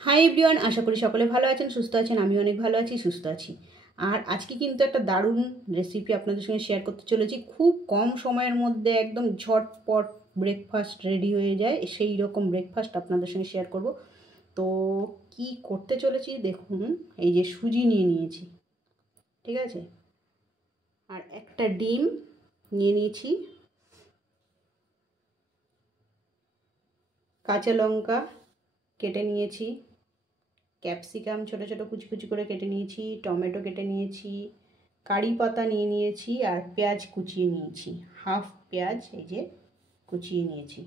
Hi everyone, আশা করি সকলে ভালো আছেন, সুস্থ আছেন। আমি অনেক ভালো আছি, সুস্থ আছি। আর আজকে কিন্তু একটা দারুণ রেসিপি আপনাদের সঙ্গে শেয়ার করতে চলেছি। খুব কম সময়ের মধ্যে একদম ঝটপট ব্রেকফাস্ট রেডি হয়ে যায়, সেই রকম ব্রেকফাস্ট আপনাদের সঙ্গে শেয়ার করব। তো কি করতে চলেছি দেখুন, এই যে সুজি নিয়ে নিয়েছি, ঠিক আছে, আর একটা ডিম নিয়ে নিয়েছি, কাঁচা লঙ্কা কেটে নিয়েছি, ক্যাপসিকাম ছোটো ছোটো কুচি কুচি করে কেটে নিয়েছি, টমেটো কেটে নিয়েছি, কারি পাতা নিয়ে নিয়েছি, আর পেঁয়াজ কুচিয়ে নিয়েছি, হাফ পেঁয়াজ এই যে কুচিয়ে নিয়েছি।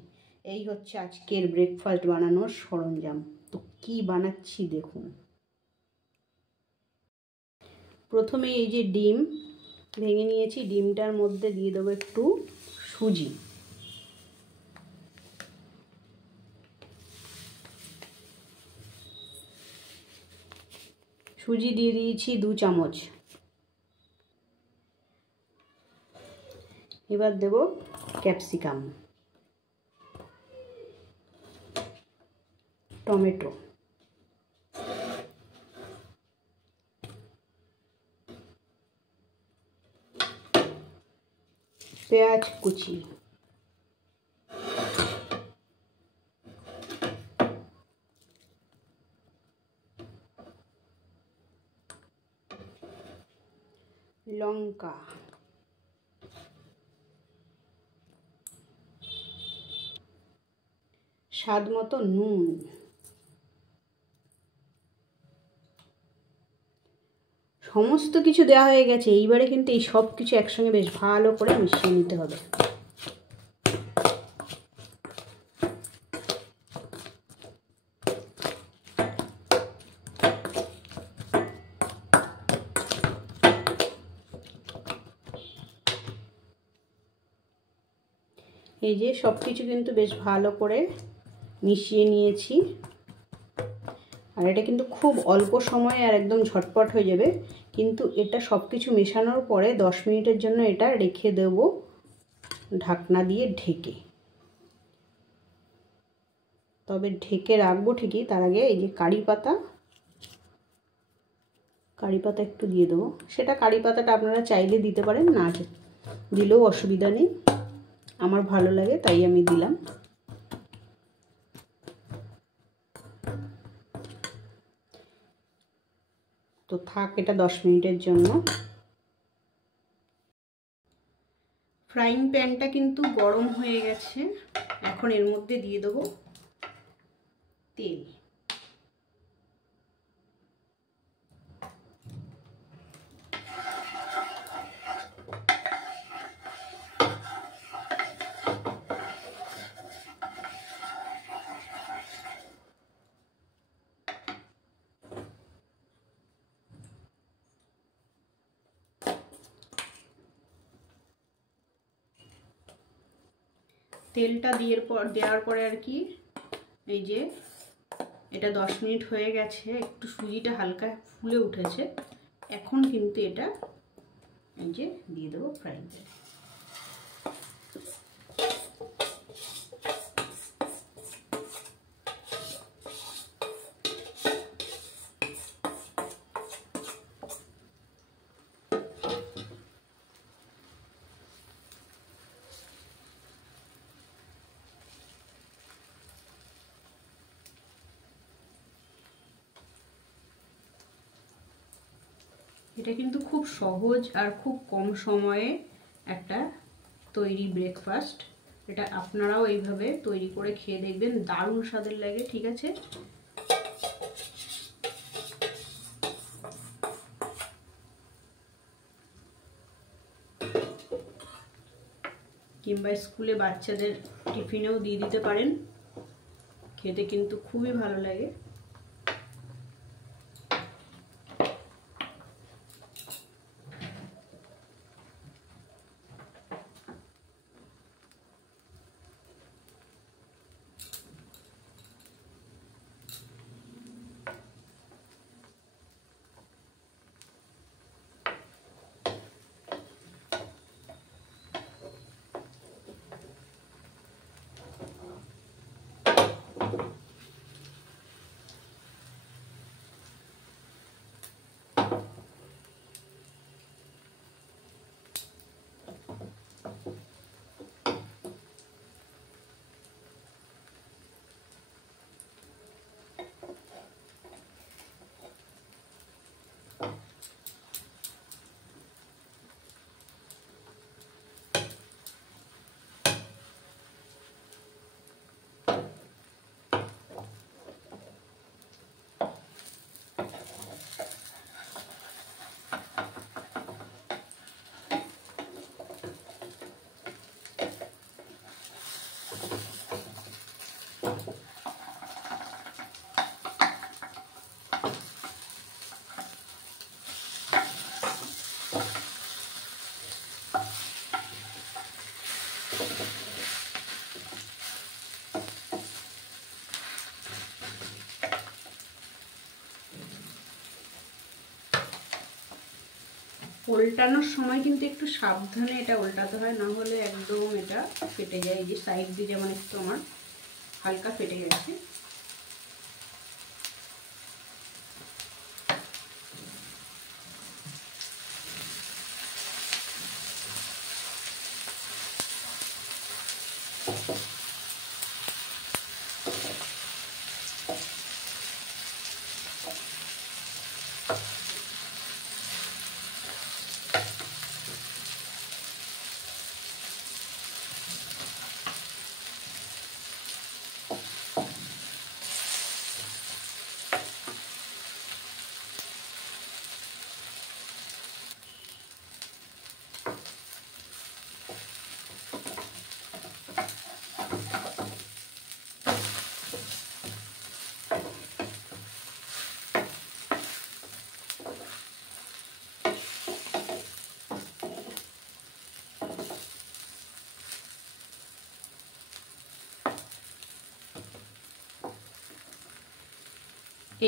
এই হচ্ছে আজকের ব্রেকফাস্ট বানানোর সরঞ্জাম। তো কি বানাচ্ছি দেখুন। প্রথমে এই যে ডিম ভেঙে নিয়েছি, ডিমটার মধ্যে দিয়ে দেবো একটু সুজি, সুজি দিয়ে দিয়েছি 2 চামচ। এবার দেব ক্যাপসিকাম, টমেটো, পেঁয়াজ কুচি, লঙ্কা, স্বাদ মতো নুন, সমস্ত কিছু দেওয়া হয়ে গেছে। এইবারে কিন্তু এই সব কিছু একসঙ্গে বেশ ভালো করে মিশিয়ে নিতে হবে। এই যে সব কিছু কিন্তু বেশ ভালো করে মিশিয়ে নিয়েছি, আর এটা কিন্তু খুব অল্প সময়ে আর একদম ঝটপট হয়ে যাবে। কিন্তু এটা সব কিছু মেশানোর পরে 10 মিনিটের জন্য এটা রেখে দেব ঢাকনা দিয়ে ঢেকে। তবে ঢেকে রাখবো ঠিকই, তার আগে এই যে কারি পাতা একটু দিয়ে দেবো। সেটা কারি পাতাটা আপনারা চাইলে দিতে পারেন, না দিলেও অসুবিধা নেই, আমার ভালো লাগে তাই আমি দিলাম। তো থাক এটা 10 মিনিটের জন্য। ফ্রাইং প্যানটা কিন্তু গরম হয়ে গেছে, এখন এর মধ্যে দিয়ে দেবো তেল। তেলটা দেওয়ার পরে আর কি, এই যে এটা 10 মিনিট হয়ে গেছে, একটু সুজিটা হালকা ফুলে উঠেছে। এখন কিন্তু এটা এই যে দিয়ে দেবো ফ্রাইং প্যানে। এটা কিন্তু খুব সহজ আর খুব কম সময়ে একটা তৈরি ব্রেকফাস্ট। এটা আপনারাও এইভাবে তৈরি করে খেয়ে দেখবেন, দারুণ স্বাদের লাগে, ঠিক আছে। কিংবা স্কুলে বাচ্চাদের টিফিনেও দিয়ে দিতে পারেন, খেতে কিন্তু খুবই ভালো লাগে। উল্টানোর সময় কিন্তু একটু সাবধানে এটা উল্টাতে হয়, না হলে একদম এটা ফেটে যায়। এই যে সাইড দিয়ে যেমন একটু আমার হালকা ফেটে গেছে।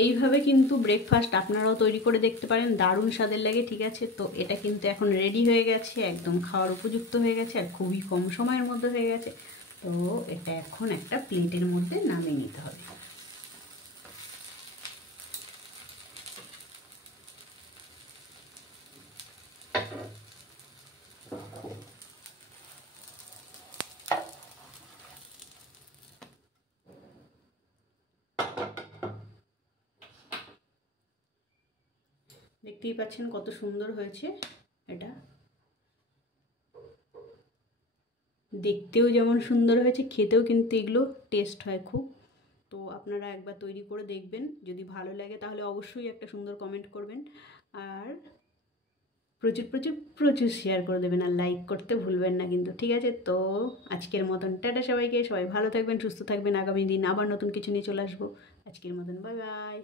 এইভাবে কিন্তু ব্রেকফাস্ট আপনারাও তৈরি করে দেখতে পারেন, দারুণ স্বাদের লাগে। ঠিক আছে, তো এটা কিন্তু এখন রেডি হয়ে গেছে, একদম খাওয়ার উপযুক্ত হয়ে গেছে আর খুবই কম সময়ের মধ্যে হয়ে গেছে। তো এটা এখন একটা প্লেটের মধ্যে নামিয়ে নিতে হবে। দেখতেই পাচ্ছেন কত সুন্দর হয়েছে। এটা দেখতেও যেমন সুন্দর হয়েছে, খেতেও কিন্তু এগুলো টেস্ট হয় খুব। তো আপনারা একবার তৈরি করে দেখবেন, যদি ভালো লাগে তাহলে অবশ্যই একটা সুন্দর কমেন্ট করবেন, আর প্রচুর প্রচুর প্রচুর শেয়ার করে দেবেন, আর লাইক করতে ভুলবেন না কিন্তু। ঠিক আছে, তো আজকের মতন টাটা সবাইকে, সবাই ভালো থাকবেন, সুস্থ থাকবেন। আগামী দিন আবার নতুন কিছু নিয়ে চলে আসবো। আজকের মতন বাই বাই।